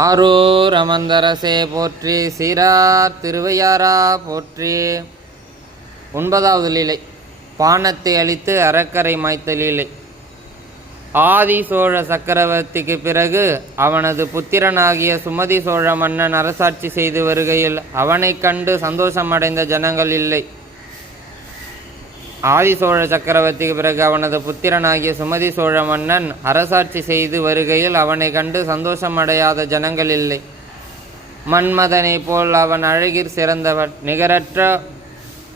ஆரூர் அமர்ந்தரசே போற்றி, சீரார் திருவையாரா போற்றி. 9வது லீலை, பானத்தை அளித்து அறக்கரை மாய்த்த லீலை. ஆதி சோழ சக்கரவர்த்திக்கு பிறகு அவனது புத்திரனாகிய சுமதி சோழ மன்னன் அரசாட்சி செய்து வருகையில் அவனைக் கண்டு சந்தோஷமடைந்த ஜனங்கள் இல்லை. ஆதி சோழ சக்கரவர்த்திக்கு பிறகு அவனது புத்திரனாகிய சுமதி சோழ மன்னன் அரசாட்சி செய்து வருகையில் அவனை கண்டு சந்தோஷமடையாத ஜனங்கள் இல்லை. மன்மதனை போல் அவன் அழகிற் சிறந்தவன், நிகரற்ற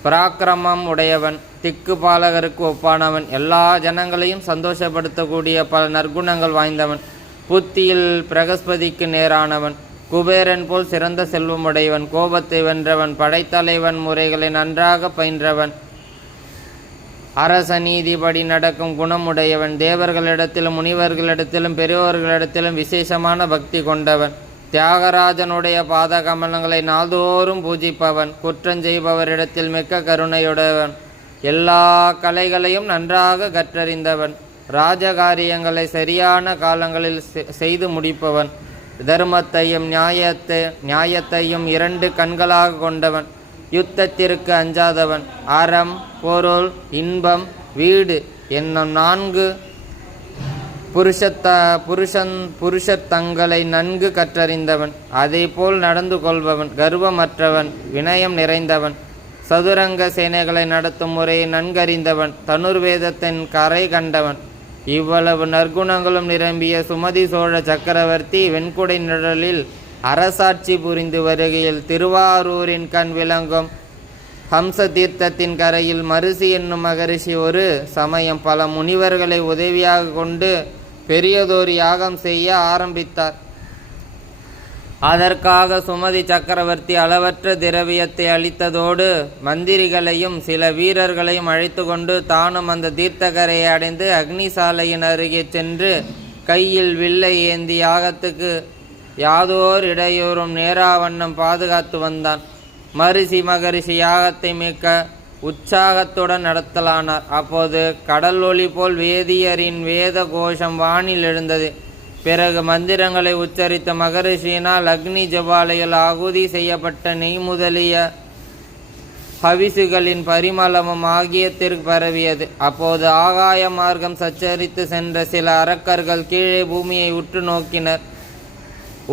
பராக்கிரமம் உடையவன், திக்கு பாலகருக்கு ஒப்பானவன், எல்லா ஜனங்களையும் சந்தோஷப்படுத்தக்கூடிய பல நற்குணங்கள் வாய்ந்தவன், புத்தியில் பிரகஸ்பதிக்கு நேரானவன், குபேரன் போல் சிறந்த செல்வமுடையவன், கோபத்தை வென்றவன், படைத்தலைவன் முறைகளை நன்றாக பயின்றவன், அரச நீதிபடி நடக்கும் குணமுடையவன், தேவர்களிடத்திலும் முனிவர்களிடத்திலும் பெரியோர்களிடத்திலும் விசேஷமான பக்தி கொண்டவன், தியாகராஜனுடைய பாத கமலங்களை நாள்தோறும் பூஜிப்பவன், குற்றஞ்செய்பவரிடத்தில் மிக்க கருணையுடையவன், எல்லா கலைகளையும் நன்றாக கற்றறிந்தவன், ராஜகாரியங்களை சரியான காலங்களில் செய்து முடிப்பவன், தர்மத்தையும் நியாயத்தையும் 2 கண்களாக கொண்டவன், யுத்தத்திற்கு அஞ்சாதவன், அறம், பொருள், இன்பம், வீடு என்னும் 4 புருஷத்தங்களை நன்கு கற்றறிந்தவன், அதே போல் நடந்து கொள்பவன், கர்வமற்றவன், வினயம் நிறைந்தவன், சதுரங்க சேனைகளை நடத்தும் முறையை நன்கறிந்தவன், தனுர்வேதத்தின் கரை கண்டவன். இவ்வளவு நற்குணங்களும் நிரம்பிய சுமதி சோழ சக்கரவர்த்தி வெண்குடை நிழலில் அரசாட்சி புரிந்து வருகையில் திருவாரூரின் கண் விளங்கும் ஹம்ச தீர்த்தத்தின் கரையில் மருசி என்னும் மகரிஷி ஒரு சமயம் பல முனிவர்களை உதவியாக கொண்டு பெரியதொரு யாகம் செய்ய ஆரம்பித்தார். அதற்காக சுமதி சக்கரவர்த்தி அளவற்ற திரவியத்தை அளித்ததோடு மந்திரிகளையும் சில வீரர்களையும் அழைத்து கொண்டு தானும் அந்த தீர்த்தக்கரையை அடைந்து அக்னிசாலையின் அருகே சென்று கையில் வில்லை ஏந்தி யாகத்துக்கு யாதோர் இடையூறும் நேராவண்ணம் பாதுகாத்து வந்தான். மரிசி மகரிஷி யாகத்தை மிக்க உற்சாகத்துடன் நடத்தலானார். அப்போது கடல் ஒளி போல் வேதியரின் வேத கோஷம் வானில் எழுந்தது. பிறகு மந்திரங்களை உச்சரித்த மகரிஷியினால் அக்னி ஜவாலையில் ஆகுதி செய்யப்பட்ட நெய் முதலிய ஹவிசுகளின் பரிமளமும் ஆகியத்திற்கு பரவியது. அப்போது ஆகாய மார்க்கம் சச்சரித்து சென்ற சில அரக்கர்கள் கீழே பூமியை உற்று நோக்கினர்.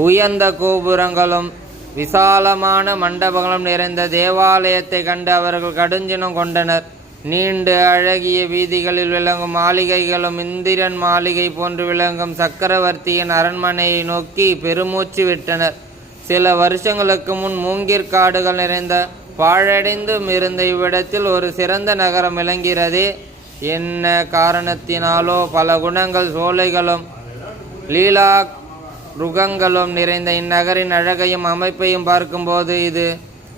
உயர்ந்த கோபுரங்களும் விசாலமான மண்டபங்களும் நிறைந்த தேவாலயத்தை கண்டு அவர்கள் கடுஞ்சினம் கொண்டனர். நீண்டு அழகிய வீதிகளில் விளங்கும் மாளிகைகளும் இந்திரன் மாளிகை போன்று விளங்கும் சக்கரவர்த்தியின் அரண்மனையை நோக்கி பெருமூச்சு விட்டனர். சில வருஷங்களுக்கு முன் மூங்கிற்காடுகள் நிறைந்த பாழடைந்தும் இருந்த இவ்விடத்தில் ஒரு சிறந்த நகரம் விளங்கிறதே. என்ன காரணத்தினாலோ பல குணங்கள், சோலைகளும் லீலா ருகங்களும் நிறைந்த இந்நகரின் அழகையும் அமைப்பையும் பார்க்கும்போது இது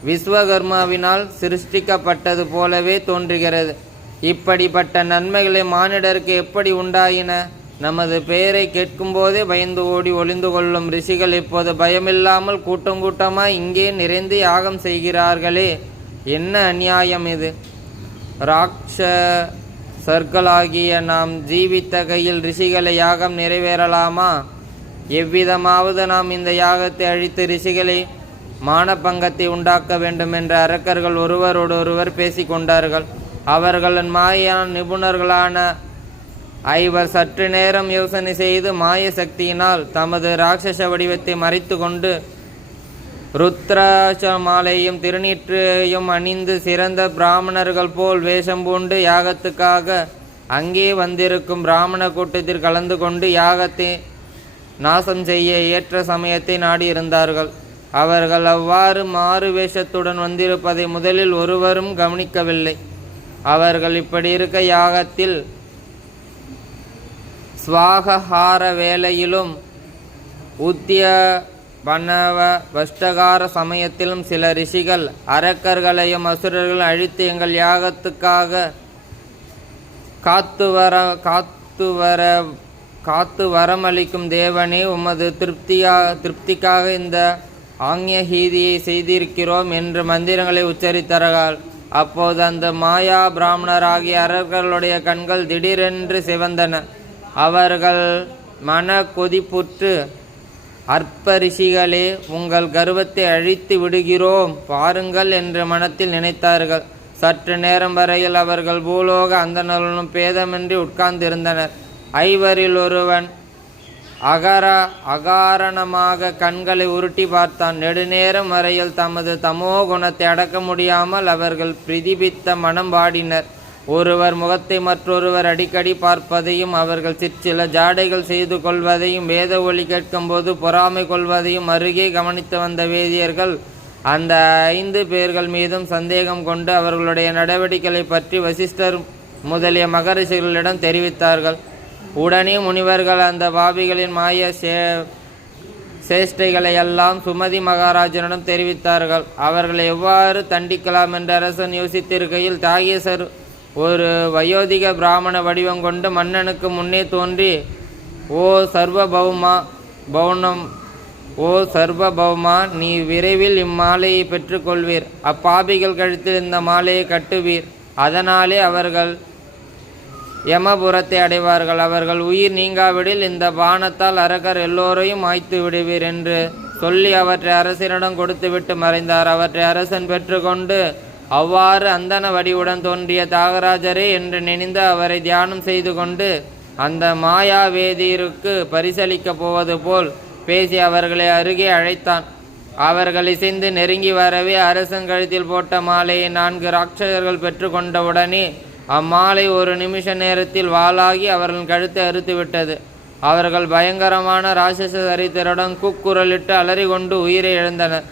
விஸ்வகர்மாவினால் சிருஷ்டிக்கப்பட்டது போலவே தோன்றுகிறது. இப்படிப்பட்ட நன்மைகளை மானிடருக்கு எப்படி உண்டாயின? நமது பெயரை கேட்கும்போதே பயந்து ஓடி ஒளிந்து கொள்ளும் ரிஷிகள் இப்போது பயமில்லாமல் கூட்டம் கூட்டமாய் இங்கே நிறைந்து யாகம் செய்கிறார்களே, என்ன அநியாயம் இது! ராட்சசர்களாகிய நாம் ஜீவித்த கையில் ரிஷிகளை யாகம் நிறைவேறலாமா? எவ்விதமாவது நாம் இந்த யாகத்தை அழித்து ரிஷிகளை மானபங்கத்தை உண்டாக்க வேண்டும் என்ற அரக்கர்கள் ஒருவரோடொருவர் பேசிக்கொண்டார்கள். அவர்களின் மாய நிபுணர்களான 5 சற்று நேரம் யோசனை செய்து மாய சக்தியினால் தமது ராட்சச வடிவத்தை மறைத்து கொண்டு ருத்ராட்ச மாலையும் திருநீற்றையும் அணிந்து சிறந்த பிராமணர்கள் போல் வேஷம் பூண்டு யாகத்துக்காக அங்கே வந்திருக்கும் பிராமண கூட்டத்தில் கலந்து கொண்டு யாகத்தை நாசம் செய்ய ஏற்ற சமயத்தை நாடியிருந்தார்கள். அவர்கள் அவ்வாறு மாறு வேஷத்துடன் வந்திருப்பதை முதலில் ஒருவரும் கவனிக்கவில்லை. அவர்கள் இப்படி இருக்க யாகத்தில் ஸ்வாகஹார வேளையிலும் உத்திய பணவ வஷ்டகார சமயத்திலும் சில ரிஷிகள் அரக்கர்களையும் அசுரர்கள் அழித்து எங்கள் யாகத்துக்காக காத்து வரமளிக்கும் தேவனே, உமது திருப்திக்காக இந்த ஆக்ஞஹீதியை செய்திருக்கிறோம் என்று மந்திரங்களை உச்சரித்தார்கள். அப்போது அந்த மாயா பிராமணராகிய அரக்கர்களுடைய கண்கள் திடீரென்று சிவந்தன. அவர்கள் மன கொதிப்புற்று அற்ப ரிஷிகளே, உங்கள் கர்வத்தை அழித்து விடுகிறோம் பாருங்கள் என்று மனத்தில் நினைத்தார்கள். சற்று நேரம் வரையில் அவர்கள் பூலோக அந்தணர்களும் பேதமின்றி உட்கார்ந்திருந்தனர். ஐவரில் ஒருவன் அகாரணமாக கண்களை உருட்டி பார்த்தான். நெடுநேரம் வரையில் தமது தமோ குணத்தை அடக்க முடியாமல் அவர்கள் பிரதிபித்த மனம் பாடினர். ஒருவர் முகத்தை மற்றொருவர் அடிக்கடி பார்ப்பதையும், அவர்கள் சிற்சில ஜாடைகள் செய்து கொள்வதையும், வேத ஒலி கேட்கும்போது பொறாமை கொள்வதையும் அருகே கவனித்து வந்த வேதியர்கள் அந்த 5 பேர்கள் மீதும் சந்தேகம் கொண்டு அவர்களுடைய நடவடிக்கைகளை பற்றி வசிஷ்டர் முதலிய மகரிஷிகளிடம் தெரிவித்தார்கள். உடனே முனிவர்கள் அந்த பாபிகளின் மாய சேஷ்டைகளை எல்லாம் சுமதி மகாராஜனிடம் தெரிவித்தார்கள். அவர்களை எவ்வாறு தண்டிக்கலாம் என்று அரசன் யோசித்திருக்கையில் தாகேசர் ஒரு வயோதிக பிராமண வடிவம் கொண்டு மன்னனுக்கு முன்னே தோன்றி, ஓ சர்வபௌமா, நீ விரைவில் இம்மாலையை பெற்றுக்கொள்வீர். அப்பாபிகள் கழுத்தில் இந்த மாலையை கட்டுவீர். அதனாலே அவர்கள் யமபுரத்தை அடைவார்கள். அவர்கள் உயிர் நீங்காவிடில் இந்த பானத்தால் அரக்கர் எல்லோரையும் மாய்த்து விடுவீர் என்று சொல்லி அவற்றை அரசனிடம் கொடுத்துவிட்டு மறைந்தார். அவற்றை அரசன் பெற்றுக்கொண்டு அவ்வாறு அந்தன வடிவுடன் தோன்றிய தியாகராஜரே என்று நினைந்து அவரை தியானம் செய்து கொண்டு அந்த மாயாவேதியருக்கு பரிசளிக்கப் போவது போல் பேசி அவர்களை அருகே அழைத்தான். அவர்கள் இசைந்து நெருங்கி வரவே அரசன் கழுத்தில் போட்ட மாலையை 4 ராட்சசர்கள் பெற்று கொண்டவுடனே அம்மாலை ஒரு நிமிஷ நேரத்தில் வாளாகி அவர்கள் கழுத்தை அறுத்துவிட்டது. அவர்கள் பயங்கரமான ராட்சச சரித்திரத்துடன் கூக்குரலிட்டு அலறிகொண்டு உயிரை இழந்தனர்.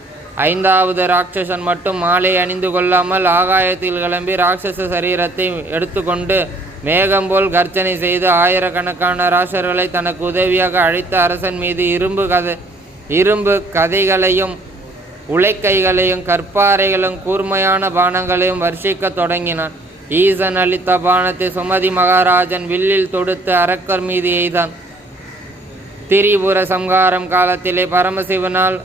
5வது ராட்சசன் மட்டும் மாலை அணிந்து கொள்ளாமல் ஆகாயத்தில் கிளம்பி ராட்சச சரீரத்தை எடுத்துக்கொண்டு மேகம் போல் கர்ச்சனை செய்து ஆயிரக்கணக்கான ராட்சசர்களை தனக்கு உதவியாக அழைத்த அரசன் மீது இரும்பு கதைகளையும் உலைக்கைகளையும் கற்பாறைகளும் கூர்மையான பானங்களையும் வர்ஷிக்க தொடங்கினான். ஈசன் அளித்த பானத்தை சுமதி மகாராஜன் வில்லில் தொடுத்து அரக்கர் மீது எய்தான். திரிபுர சம்ஹாரம் காலத்திலே பரமசிவனால்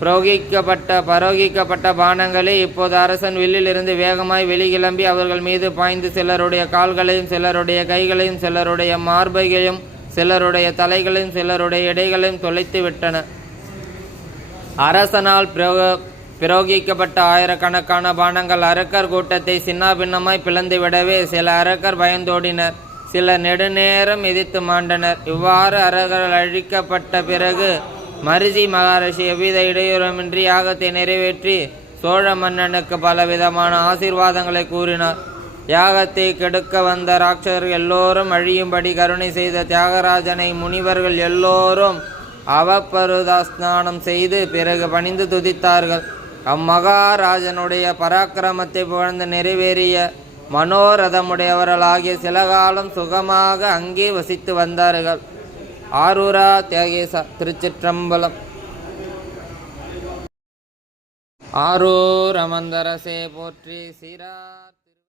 பரோகிக்கப்பட்ட பானங்களே இப்போது அரசன் வில்லிலிருந்து வேகமாய் வெளிக்கிளம்பி அவர்கள் மீது பாய்ந்து சிலருடைய கால்களையும், சிலருடைய கைகளையும், சிலருடைய மார்பைகளையும், சிலருடைய தலைகளையும், சிலருடைய இடைகளையும் தொலைத்து விட்டன. அரசனால் பிரயோகிக்கப்பட்ட ஆயிரக்கணக்கான பானங்கள் அரக்கர் கூட்டத்தை சின்னாபின்னமாய் பிளந்து விடவே சில அரக்கர் பயந்தோடினர். சிலர் நெடுநேரம் எதிர்த்து மாண்டனர். இவ்வாறு அரக்கர்கள் அழிக்கப்பட்ட பிறகு மரிசி மகாரிஷி எவ்வித இடையூறமின்றி யாகத்தை நிறைவேற்றி சோழ மன்னனுக்கு பலவிதமான ஆசீர்வாதங்களை கூறினார். யாகத்தை கெடுக்க வந்த ராட்சசர்கள் எல்லோரும் அழியும்படி கருணை செய்த தியாகராஜனை முனிவர்கள் எல்லோரும் அவப்பருதா ஸ்நானம் செய்து பிறகு பணிந்து துதித்தார்கள். அம்மகாராஜனுடைய பராக்கிரமத்தை புகழ்ந்து நிறைவேறிய மனோரதமுடையவர்களாகிய சில காலம் சுகமாக அங்கே வசித்து வந்தார்கள். ஆரூரா தியாகேசா. திருச்சிற்றம்பலம். ஆரூர் அமர்ந்தரசே போற்றி. சீரா